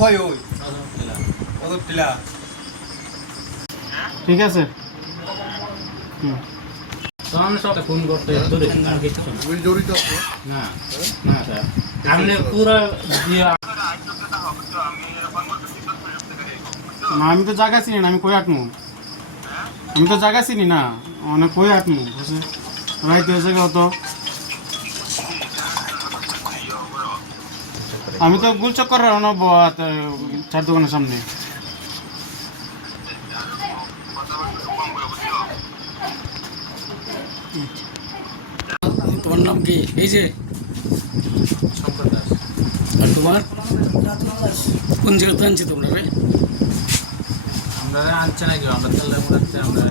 ওই টিলা ঠিক আছে। হুম। ফোন করতে না। জড়িত না না স্যার। আপনি পুরো না আমি তো জায়গা চিনি না আমি কই আটমু আমি তো জায়গা চিনি না মানে কই আটমু বুঝছে রাইতে হয়েছে কত আমি তো গুল চক্কর অনব চার দোকানের সামনে। তোমার নাম কি? এই যে। আর তোমার? কোন জায়গাতে আনছি তোমরা রে? আমরা আনছে নাকি? আমরা আমরা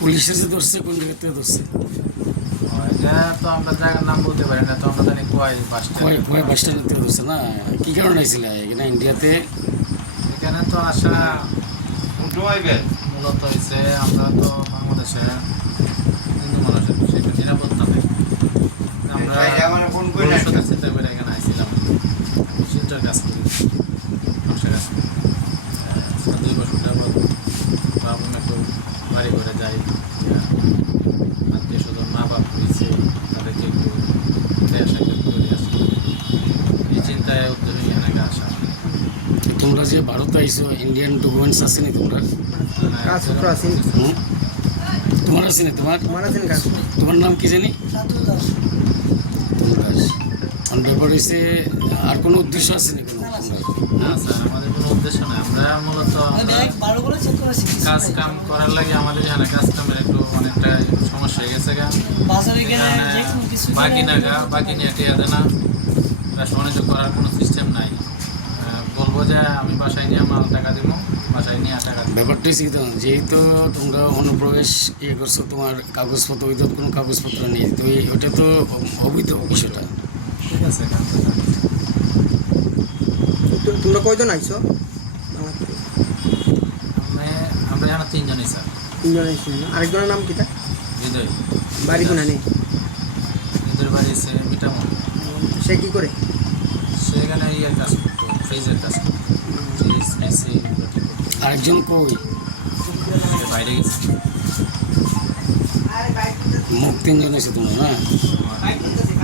পুলিশ এসে ধরছে কোন জায়গা থেকে ধরছে? তো আমরা জায়গার নাম বলতে পারি না তো আমরা জানি কোয়াই বাস স্ট্যান্ড ভয় বাস স্ট্যান্ড থেকে না? কি কারণে আইছিলে? এখানে ইন্ডিয়াতে এখানে তো আসা মূলত হয়েছে আমরা তো বাংলাদেশে হিন্দু মানুষের সেটা নিরাপত্তা নেই আমরা চিন্তা করে এখানে আইছিলাম। আমি শিলচর কাজ করি নকশা কাজ করি। দুই বছর যাবত ভাবলাম একটু বাড়ি করে যাই। আত্মীয় স্বজন মা বাপ হয়েছে তাদেরকে একটু দেশ একটু করে আসি এই চিন্তায় উদ্যোগে এখানে আসা তোমরা যে ভারতে আইছো ইন্ডিয়ান ডকুমেন্টস আছে নি তোমরা। তোমার আছে নি তোমার? তোমার তোমার নাম কি জানি? তুল দাস আর ব্যাপার হয়েছে আর কোনো উদ্দেশ্য আছে নি কোনো? আমাদের কোনো উদ্দেশ্য নেই। আমরা মূলত আমরা কাজ কাম করার লাগে আমাদের এখানে কাজ কামের একটু অনেকটা সমস্যা হয়ে গেছে গা। বাকি না গা বাকি নিয়ে টিয়া দেয় না ব্যবসা বাণিজ্য করার কোনো সিস্টেম নাই। যে আমি বাসায় নিয়ে মাল টাকা দিব বাসায় নিয়ে টাকা ব্যাপারটা যেহেতু তোমরা অনুপ্রবেশ ইয়ে করছ তোমার কাগজপত্র ওই কোনো কাগজপত্র নেই তো ওটা তো অবৈধ বিষয়টা। ঠিক আছে তো তোমরা কয়জন আইছো? বাংলা আমি আমরা এখানে তিনজনই স্যার। তিনজন আইছো। আরেকজনের নাম কিটা হৃদয়। বাড়ি কোনা নেই? হৃদয়ের বাড়ি মিটামো সে কি করে? সে এখানে ইয়ের কাজ করতো ফ্রিজের কাজ করতো। এসি এগুলো ঠিক করতো। আরেকজন কই সে বাইরে গেছে মুখ তিনজন এসে তোমরা না আমার